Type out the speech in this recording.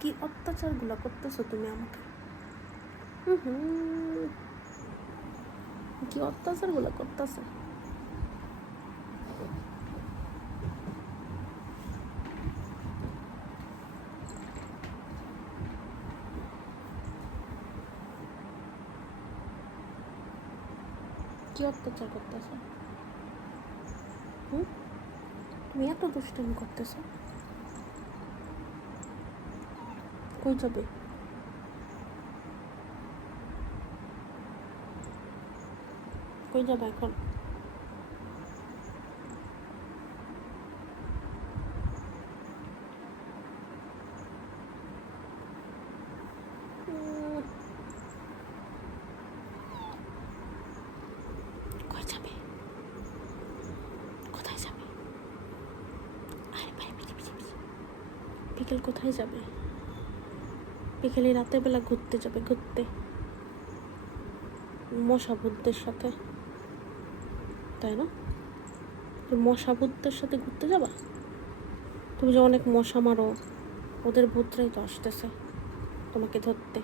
কি অত্যাচারগুলো করতেছো তুমি আমাকে? কি অত্যাচারগুলো করতেছো? কি অত্যাচার করতেছো? তুমি এত দুষ্টামি করতেছো? কই যাবে? কই যাবে এখন? কই যাবে? কোথায় যাবে? আরে ভাই বিকেল কোথায় যাবে? বিকেলে রাতের বেলা ঘুরতে যাবে, ঘুরতে মশা ভূতদের সাথে, তাই না? মশা ভূতদের সাথে ঘুরতে যাবা? তুমি যে অনেক মশা মারো, ওদের ভূতরাই তো আসতেছে তোমাকে ধরতে।